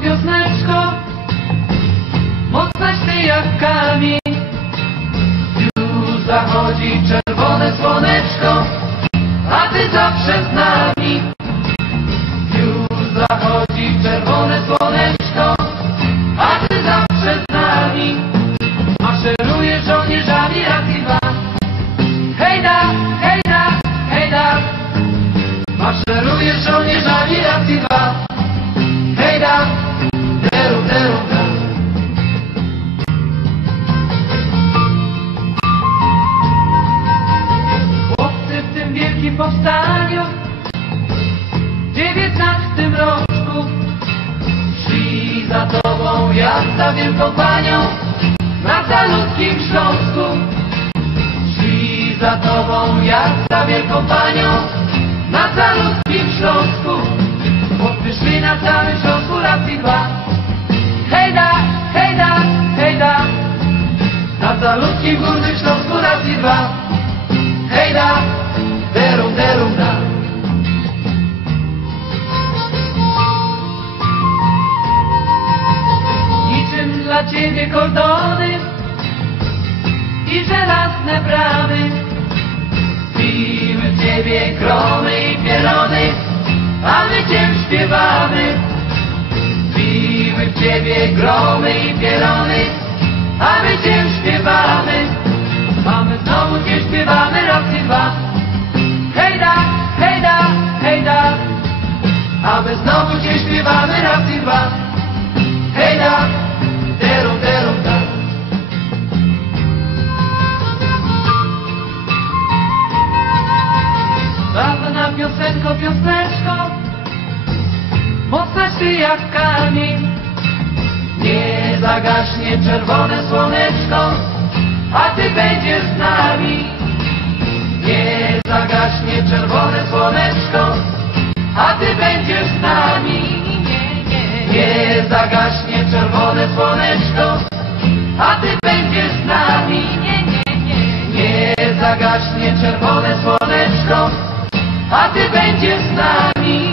wiosneczko, mocnaś ty jak kamień. Już zachodzi czerwone słoneczko, a ty zawsze z nami. Już zachodzi czerwone słoneczko, a ty zawsze z nami. Maszerujesz żołnierzami raz i dwa. Hejda, hejda, hejda. Maszerujesz żołnierzami raz i dwa. Hejda, deru, deru, da. Chłopcy w tym wielkim powstaniu w 19 roczku szli za tobą jak za wielką panią na calutkim Śląsku. Szli za tobą jak za wielką panią na calutkim Śląsku. Chłopcy szli na całym Śląsku raz i dwa. Hejda, hejda, hejda. Na calutkim górnym Śląsku raz i dwa. Hejda, derum, derum, da. Niczym dla ciebie kordony i żelazne bramy. Biły w ciebie gromy i pierony, a my cię śpiewamy. Biły w ciebie gromy i pierony, a my cię śpiewamy. A my znowu cię śpiewamy raz i dwa. Hejda, hejda, hejda. A my znowu cię śpiewamy raz i dwa. Hejda, derum, derum, da. Ważna piosenko, piosneczko, mocnaś ty jak kamień. Nie zagaśnie czerwone słoneczko, a ty będziesz z nami. Nie zagaśnie czerwone słoneczko, a ty będziesz z nami. Nie zagaśnie czerwone słoneczko, a ty będziesz z nami. Nie zagaśnie czerwone słoneczko, a ty będziesz z nami.